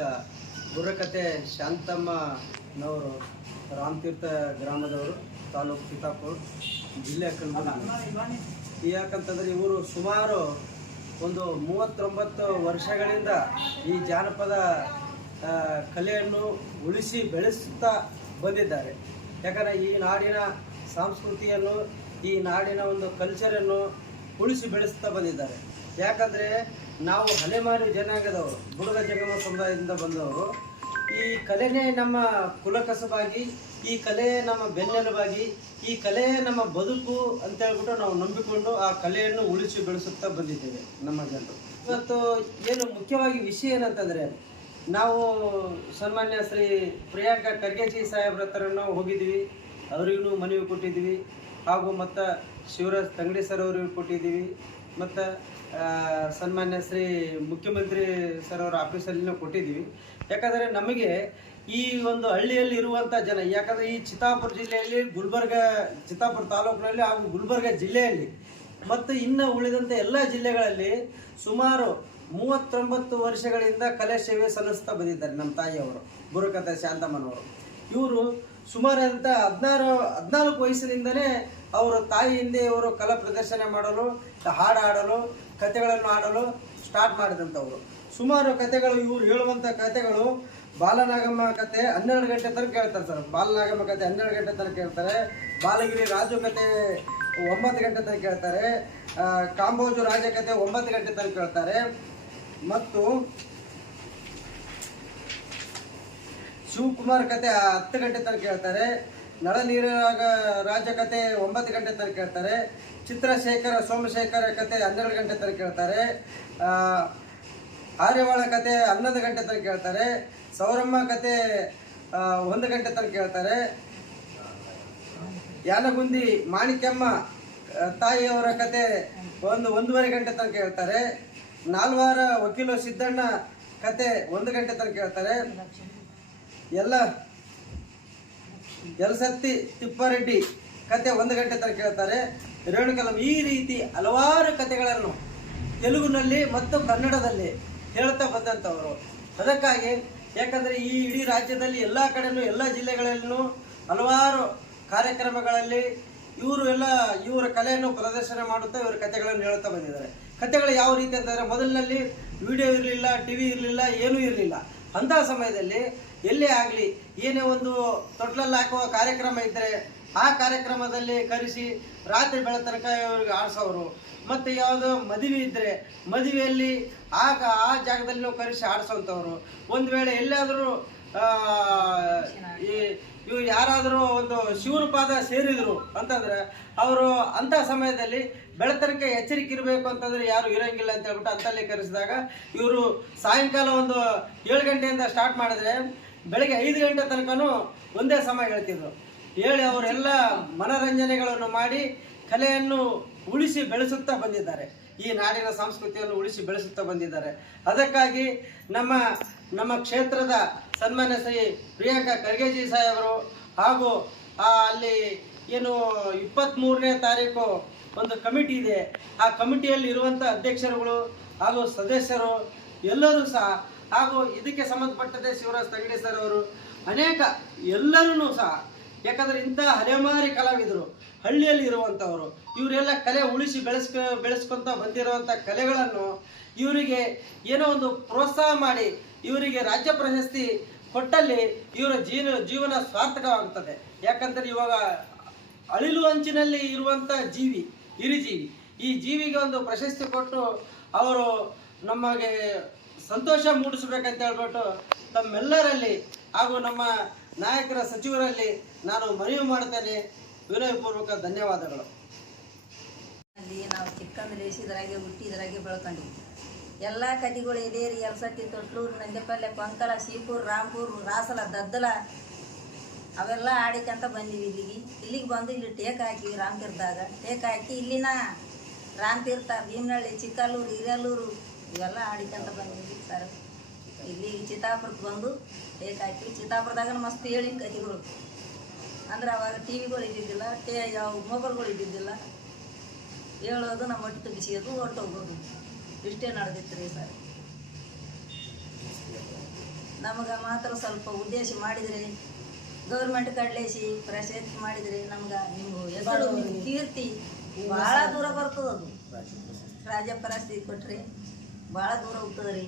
ಈಗ ಬುರ್ರಕತೆ ಶಾಂತಮ್ಮನವರು, ರಾಮತೀರ್ಥ ಗ್ರಾಮದವರು, ತಾಲೂಕು ಸೀತಾಪುರ ಜಿಲ್ಲೆ ಕಲಬುರಗಿ. ಯಾಕಂತಂದ್ರೆ ಇವರು ಸುಮಾರು ಒಂದು ಮೂವತ್ತೊಂಬತ್ತು ವರ್ಷಗಳಿಂದ ಈ ಜಾನಪದ ಕಲೆಯನ್ನು ಉಳಿಸಿ ಬೆಳೆಸುತ್ತಾ ಬಂದಿದ್ದಾರೆ. ಯಾಕಂದರೆ ಈ ನಾಡಿನ ಸಂಸ್ಕೃತಿಯನ್ನು, ಈ ನಾಡಿನ ಒಂದು ಕಲ್ಚರನ್ನು ಉಳಿಸಿ ಬೆಳೆಸ್ತಾ ಬಂದಿದ್ದಾರೆ. ಯಾಕಂದರೆ ನಾವು ಅಲೆಮಾರಿ ಜನಾಂಗದವರು ಬುಡಗ ಜಗಮ ಸಮುದಾಯದಿಂದ ಬಂದವರು. ಈ ಕಲೆನೇ ನಮ್ಮ ಕುಲಕಸವಾಗಿ, ಈ ಕಲೆ ನಮ್ಮ ಬೆನ್ನೆಲುಬಾಗಿ, ಈ ಕಲೆ ನಮ್ಮ ಬದುಕು ಅಂತ ಹೇಳ್ಬಿಟ್ಟು ನಾವು ನಂಬಿಕೊಂಡು ಆ ಕಲೆಯನ್ನು ಉಳಿಸಿ ಬೆಳೆಸುತ್ತಾ ಬಂದಿದ್ದೇವೆ ನಮ್ಮ ಜನರು. ಇವತ್ತು ಏನು ಮುಖ್ಯವಾಗಿ ವಿಷಯ ಏನಂತಂದರೆ, ನಾವು ಸನ್ಮಾನ್ಯ ಶ್ರೀ ಪ್ರಿಯಾಂಕಾ ಖರ್ಗೆಜಿ ಸಾಹೇಬ್ರ ಹತ್ರ ನಾವು ಹೋಗಿದ್ದೀವಿ. ಅವರಿಗೂ ಮನವಿ ಕೊಟ್ಟಿದ್ದೀವಿ. ಹಾಗೂ ಮತ್ತು ಶಿವರಾಜ್ ತಂಗಡಿ ಸರ್ ಅವರಿಗೂ ಕೊಟ್ಟಿದ್ದೀವಿ. ಮತ್ತು ಸನ್ಮಾನ್ಯ ಶ್ರೀ ಮುಖ್ಯಮಂತ್ರಿ ಸರ್ ಅವರ ನಾವು ಕೊಟ್ಟಿದ್ದೀವಿ. ಯಾಕಂದರೆ ನಮಗೆ ಈ ಒಂದು ಹಳ್ಳಿಯಲ್ಲಿ ಇರುವಂಥ ಜನ, ಯಾಕಂದರೆ ಈ ಚಿತ್ತಾಪುರ ಜಿಲ್ಲೆಯಲ್ಲಿ ಗುಲ್ಬರ್ಗ, ಚಿತ್ತಾಪುರ ತಾಲೂಕಿನಲ್ಲಿ ಹಾಗೂ ಗುಲ್ಬರ್ಗ ಜಿಲ್ಲೆಯಲ್ಲಿ ಮತ್ತು ಇನ್ನು ಉಳಿದಂಥ ಎಲ್ಲ ಜಿಲ್ಲೆಗಳಲ್ಲಿ ಸುಮಾರು ಮೂವತ್ತೊಂಬತ್ತು ವರ್ಷಗಳಿಂದ ಕಲೆ ಸೇವೆ ಸಲ್ಲಿಸ್ತಾ ಬಂದಿದ್ದಾರೆ ನಮ್ಮ ತಾಯಿಯವರು ಬುರುಕತೆ ಶಾಂತಮ್ಮನವರು. ಇವರು ಸುಮಾರು ಅಂತ ಹದಿನಾರು ಹದಿನಾಲ್ಕು ವಯಸ್ಸಿನಿಂದನೇ ಅವರ ತಾಯಿ ಹಿಂದೆ ಇವರು ಕಲಾ ಪ್ರದರ್ಶನ ಮಾಡಲು ಹಾಡು ಹಾಡಲು ಕತೆಗಳನ್ನು ಆಡಲು ಸ್ಟಾರ್ಟ್ ಮಾಡಿದಂಥವ್ರು. ಸುಮಾರು ಕತೆಗಳು ಇವರು ಹೇಳುವಂಥ ಕತೆಗಳು ಬಾಲನಾಗಮ್ಮ ಕತೆ ಹನ್ನೆರಡು ಗಂಟೆ ತನಕ ಕೇಳ್ತಾರೆ ಸರ್. ಬಾಲನಾಗಮ್ಮ ಕತೆ ಹನ್ನೆರಡು ಗಂಟೆ ತನಕ ಕೇಳ್ತಾರೆ ಬಾಲಗಿರಿ ರಾಜು ಕತೆ ಒಂಬತ್ತು ಗಂಟೆ ತನಕ ಕೇಳ್ತಾರೆ ಆ, ಕಾಂಬೋಜು ರಾಜ ಕತೆ ಒಂಬತ್ತು ಗಂಟೆ ತನಕ ಕೇಳ್ತಾರೆ ಮತ್ತು ಶಿವಕುಮಾರ್ ಕತೆ ಹತ್ತು ಗಂಟೆ ತನಕ ಹೇಳ್ತಾರೆ ನಳ ನೀರಾಗ ರಾಜ ಕತೆ ಒಂಬತ್ತು ಗಂಟೆ ತನಕ ಹೇಳ್ತಾರೆ ಚಿತ್ರಶೇಖರ, ಸೋಮಶೇಖರ ಕತೆ ಹನ್ನೆರಡು ಗಂಟೆ ತನಕ ಹೇಳ್ತಾರೆ ಆರ್ಯವಾಳ ಕತೆ ಹನ್ನೊಂದು ಗಂಟೆ ತನಕ ಹೇಳ್ತಾರೆ ಸೌರಮ್ಮ ಕತೆ ಒಂದು ಗಂಟೆ ತನಕ ಹೇಳ್ತಾರೆ ಯಾನಗುಂದಿ, ಮಾಣಿಕ್ಯಮ್ಮ ತಾಯಿಯವರ ಕತೆ ಒಂದು ಒಂದೂವರೆ ಗಂಟೆ ತನಕ ಹೇಳ್ತಾರೆ ನಾಲ್ವಾರ ವಕೀಲ ಸಿದ್ದಣ್ಣ ಕತೆ ಒಂದು ಗಂಟೆ ತನಕ ಹೇಳ್ತಾರೆ ಎಲ್ಲ ಜಲಸತ್ತಿ ತಿಪ್ಪಾರೆಡ್ಡಿ ಕತೆ ಒಂದು ಗಂಟೆ ತರ ಕೇಳ್ತಾರೆ ರೇಣುಕಲಂ ಈ ರೀತಿ ಹಲವಾರು ಕತೆಗಳನ್ನು ತೆಲುಗುನಲ್ಲಿ ಮತ್ತು ಕನ್ನಡದಲ್ಲಿ ಹೇಳ್ತಾ ಬಂದಂಥವರು. ಅದಕ್ಕಾಗಿ ಯಾಕಂದರೆ ಈ ಇಡೀ ರಾಜ್ಯದಲ್ಲಿ ಎಲ್ಲ ಕಡೆಯೂ ಎಲ್ಲ ಜಿಲ್ಲೆಗಳಲ್ಲೂ ಹಲವಾರು ಕಾರ್ಯಕ್ರಮಗಳಲ್ಲಿ ಇವರು ಎಲ್ಲ ಇವರ ಕಲೆಯನ್ನು ಪ್ರದರ್ಶನ ಮಾಡುತ್ತಾ ಇವರ ಕತೆಗಳನ್ನು ಹೇಳ್ತಾ ಬಂದಿದ್ದಾರೆ. ಕತೆಗಳು ಯಾವ ರೀತಿ ಅಂತಂದರೆ ಮೊದಲಿನಲ್ಲಿ ವಿಡಿಯೋ ಇರಲಿಲ್ಲ ಟಿ ವಿ ಇರಲಿಲ್ಲ, ಏನೂ ಇರಲಿಲ್ಲ. ಅಂತಹ ಸಮಯದಲ್ಲಿ ಎಲ್ಲೇ ಆಗಲಿ, ಏನೇ ಒಂದು ತೊಟ್ಲಲ್ಲಿ ಹಾಕುವ ಕಾರ್ಯಕ್ರಮ ಇದ್ದರೆ ಆ ಕಾರ್ಯಕ್ರಮದಲ್ಲಿ ಕರೆಸಿ ರಾತ್ರಿ ಬೆಳೆ ತನಕ ಇವ್ರಿಗೆ ಆಡಿಸೋರು ಮತ್ತು ಯಾವುದೋ ಮದುವೆ ಇದ್ದರೆ ಮದುವೆಯಲ್ಲಿ ಆಗ ಆ ಜಾಗದಲ್ಲಿ ನಾವು ಕರೆಸಿ ಆಡಿಸೋಂಥವ್ರು. ಒಂದು ವೇಳೆ ಎಲ್ಲಾದರೂ ಈ ಇವ್ರು ಯಾರಾದರೂ ಒಂದು ಶಿವನ ಪಾದ ಸೇರಿದರು ಅಂತಂದ್ರೆ, ಅವರು ಅಂಥ ಸಮಯದಲ್ಲಿ ಬೆಳತನಕ ಎಚ್ಚರಿಕೆ ಇರಬೇಕು ಅಂತಂದ್ರೆ ಯಾರು ಇರೋಂಗಿಲ್ಲ ಅಂತ ಹೇಳ್ಬಿಟ್ಟು ಅಂತಲ್ಲಿ ಕರೆಸಿದಾಗ ಇವರು ಸಾಯಂಕಾಲ ಒಂದು ಏಳು ಗಂಟೆಯಿಂದ ಸ್ಟಾರ್ಟ್ ಮಾಡಿದ್ರೆ ಬೆಳಗ್ಗೆ ಐದು ಗಂಟೆ ತನಕನೂ ಒಂದೇ ಸಮಯ ಹೇಳ್ತಿದ್ರು. ಹೇಳಿ ಅವರೆಲ್ಲ ಮನರಂಜನೆಗಳನ್ನು ಮಾಡಿ ಕಲೆಯನ್ನು ಉಳಿಸಿ ಬೆಳೆಸುತ್ತಾ ಬಂದಿದ್ದಾರೆ. ಈ ನಾಡಿನ ಸಂಸ್ಕೃತಿಯನ್ನು ಉಳಿಸಿ ಬೆಳೆಸುತ್ತಾ ಬಂದಿದ್ದಾರೆ. ಅದಕ್ಕಾಗಿ ನಮ್ಮ ನಮ್ಮ ಕ್ಷೇತ್ರದ ಸನ್ಮಾನ್ಯ ಶ್ರೀ ಪ್ರಿಯಾಂಕಾ ಖರ್ಗೆಜಿ ಸಾಹೇಬರು ಹಾಗೂ ಅಲ್ಲಿ ಏನು ಇಪ್ಪತ್ತ್ಮೂರನೇ ತಾರೀಕು ಒಂದು ಕಮಿಟಿ ಇದೆ. ಆ ಕಮಿಟಿಯಲ್ಲಿ ಇರುವಂಥ ಅಧ್ಯಕ್ಷರುಗಳು ಹಾಗೂ ಸದಸ್ಯರು ಎಲ್ಲರೂ ಸಹ ಹಾಗೂ ಇದಕ್ಕೆ ಸಂಬಂಧಪಟ್ಟದೆ ಶಿವರಾಜ್ ತಂಗಡಿ ಸರ್ ಅವರು ಅನೇಕ ಎಲ್ಲರೂ ಸಹ, ಯಾಕಂದ್ರೆ ಇಂಥ ಹರೆಮಾರಿ ಕಲಾವಿದರು, ಹಳ್ಳಿಯಲ್ಲಿ ಇರುವಂಥವರು, ಇವರೆಲ್ಲ ಕಲೆ ಉಳಿಸಿ ಬೆಳೆಸ್ಕ, ಬೆಳೆಸ್ಕೊಂತ ಬಂದಿರುವಂಥ ಕಲೆಗಳನ್ನು ಇವರಿಗೆ ಏನೋ ಒಂದು ಪ್ರೋತ್ಸಾಹ ಮಾಡಿ ಇವರಿಗೆ ರಾಜ್ಯ ಪ್ರಶಸ್ತಿ ಕೊಟ್ಟಲ್ಲಿ ಇವರ ಜೀವ ಜೀವನ ಸಾರ್ಥಕವಾಗುತ್ತದೆ ಯಾಕಂದ್ರೆ ಇವಾಗ ಅಳಿಲು ಅಂಚಿನಲ್ಲಿ ಇರುವಂಥ ಜೀವಿ, ಹಿರಿಜೀವಿ, ಈ ಜೀವಿಗೆ ಒಂದು ಪ್ರಶಸ್ತಿ ಕೊಟ್ಟು ಅವರು ನಮಗೆ ಸಂತೋಷ ಮೂಡಿಸ್ಬೇಕಂತ ಹೇಳ್ಬಿಟ್ಟು ತಮ್ಮೆಲ್ಲರಲ್ಲಿ ಹಾಗೂ ನಮ್ಮ ನಾಯಕರ ಸಚಿವರಲ್ಲಿ ನಾನು ಮನವಿ ಮಾಡ್ತೇನೆ. ವಿನಯಪೂರ್ವಕ ಧನ್ಯವಾದಗಳು. ಅಲ್ಲಿ ನಾವು ಚಿಕ್ಕಂದ್ರೆ ಇದರಾಗೆ, ಹುಟ್ಟಿ ಇದರಾಗೆ ಬೆಳ್ಕೊಂಡಿವಿ ಎಲ್ಲ ಕದಿಗಳು ಇದೇರಿ ಎಲ್ಸಟ್ಟಿ ತೊಟ್ಲೂರು ನಂಜಪಲ್ಲೆ ಕೊಂಕಲ ಶೀಪುರ್ ರಾಂಪುರ್, ರಾಸಲ, ದದ್ದಲ, ಅವೆಲ್ಲ ಆಡಿಕಂತ ಬಂದೀವಿ ಇಲ್ಲಿಗೆ. ಇಲ್ಲಿಗೆ ಬಂದು ಇಲ್ಲಿ ಟೇಕ್ ಹಾಕಿವಿ ರಾಮತೀರ್ಥದಾಗ ಟೇಕ್ ಹಾಕಿ ಇಲ್ಲಿನ ರಾಮತೀರ್ಥ ಭೀಮನಹಳ್ಳಿ ಚಿಕ್ಕಲ್ಲೂರು, ಹಿರಿಯಲ್ಲೂರು ಇವೆಲ್ಲ ಆಡಿಕೊಂತ ಬಂದಿದ್ದು ಸರ್. ಇಲ್ಲಿ ಚಿತ್ತಾಪುರಕ್ಕೆ ಬಂದು ಟೇಕ್ ಹಾಕಿ ಚಿತ್ತಾಪುರದಾಗ ಮಸ್ತ್ ಹೇಳಿ ಕಥೆಗಳು. ಅಂದ್ರೆ ಅವಾಗ ಟಿ ವಿಗಳು ಇದ್ದಿದ್ದಿಲ್ಲ ಟೇ ಯಾವ ಮೊಬೈಲ್ಗಳು ಇದ್ದಿದ್ದಿಲ್ಲ. ಹೇಳೋದು ನಮ್ಮ ಹೊಟ್ಟೆ ತುಂಬಿಸಿಯೋದು ಹೊರಟು ಹೋಗೋದು. ಇಷ್ಟೇ ನಡೆದಿತ್ತು ರೀ ಸರ್. ನಮಗೆ ಮಾತ್ರ ಸ್ವಲ್ಪ ಉದ್ದೇಶ ಮಾಡಿದರೆ. ಗೌರ್ಮೆಂಟ್ ಕಡಲೇಸಿ ಪ್ರಶಸ್ತಿ ಮಾಡಿದರೆ. ನಮ್ಗೆ ನಿಮ್ಗೆ ಹೆಸರು ಕೀರ್ತಿ ಭಾಳ ದೂರ ಬರ್ತದದು. ಅದು ರಾಜ್ಯ ಪ್ರಶಸ್ತಿ ಕೊಟ್ರೆ. ಭಾಳ ದೂರ ಹೋಗ್ತದೆ ರೀ